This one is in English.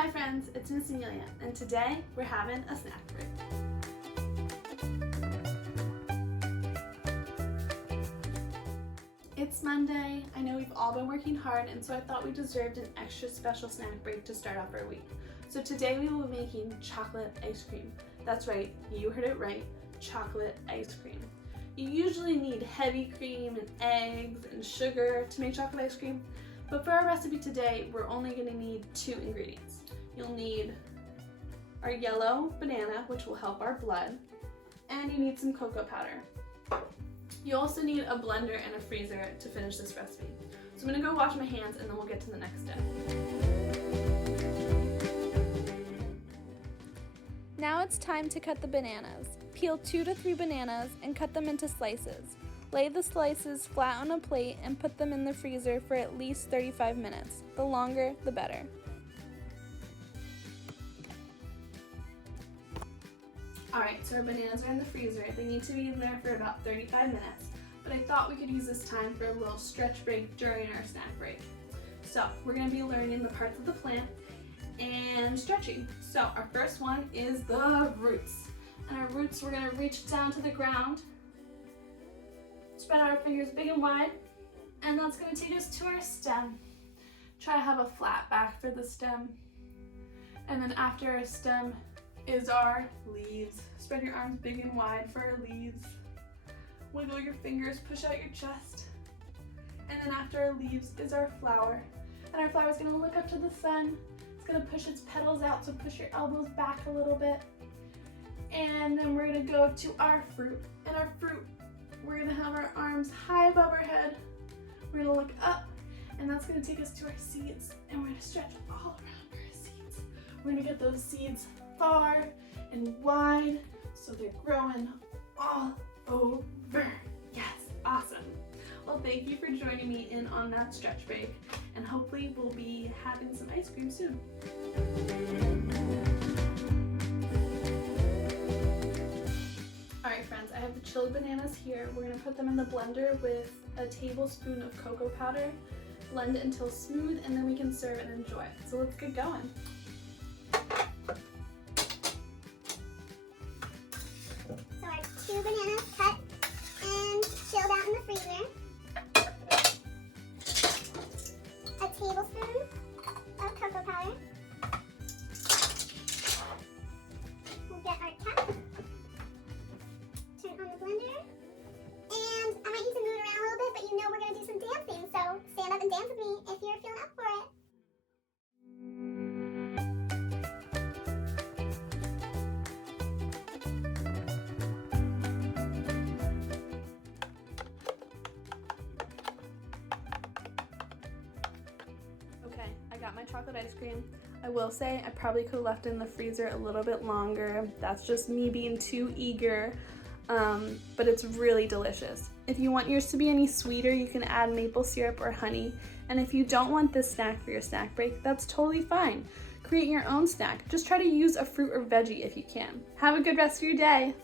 Hi friends, it's Miss Amelia, and today we're having a snack break. It's Monday. I know we've all been working hard, and so I thought we deserved an extra special snack break to start off our week. So today we will be making chocolate ice cream. That's right, you heard it right, chocolate ice cream. You usually need heavy cream and eggs and sugar to make chocolate ice cream, but for our recipe today, we're only going to need 2 ingredients. You'll need our yellow banana, which will help our blood, and you need some cocoa powder. You also need a blender and a freezer to finish this recipe. So I'm going to go wash my hands and then we'll get to the next step. Now it's time to cut the bananas. Peel 2 to 3 bananas and cut them into slices. Lay the slices flat on a plate and put them in the freezer for at least 35 minutes. The longer, the better. Alright, so our bananas are in the freezer. They need to be in there for about 35 minutes, but I thought we could use this time for a little stretch break during our snack break. So we're going to be learning the parts of the plant and stretching. So our first one is the roots. And our roots, we're going to reach down to the ground, spread out our fingers big and wide, and that's going to take us to our stem. Try to have a flat back for the stem. And then after our stem is our leaves. Spread your arms big and wide for our leaves. Wiggle your fingers, push out your chest. And then after our leaves is our flower. And our flower is going to look up to the sun. It's going to push its petals out, so push your elbows back a little bit. And then we're going to go to our fruit. And our fruit, we're going to have our arms high above our head. We're going to look up, and that's going to take us to our seeds. And we're going to stretch all around our seeds. We're going to get those seeds far and wide so they're growing all over. Yes, awesome. Well, thank you for joining me in on that stretch break, and hopefully we'll be having some ice cream soon. Alright friends, I have the chilled bananas here. We're going to put them in the blender with a tablespoon of cocoa powder, blend it until smooth, and then we can serve and enjoy it. So let's get going. So our 2 bananas cut and chilled out in the freezer. A tablespoon of cocoa powder. We'll get our cup. Turn on the blender. And I might need to move it around a little bit, but you know we're going to do some dancing, so stand up and dance with me if you're feeling up for it. Okay, I got my chocolate ice cream. I will say I probably could have left it in the freezer a little bit longer. That's just me being too eager, but it's really delicious. If you want yours to be any sweeter, you can add maple syrup or honey. And if you don't want this snack for your snack break, that's totally fine. Create your own snack. Just try to use a fruit or veggie if you can. Have a good rest of your day.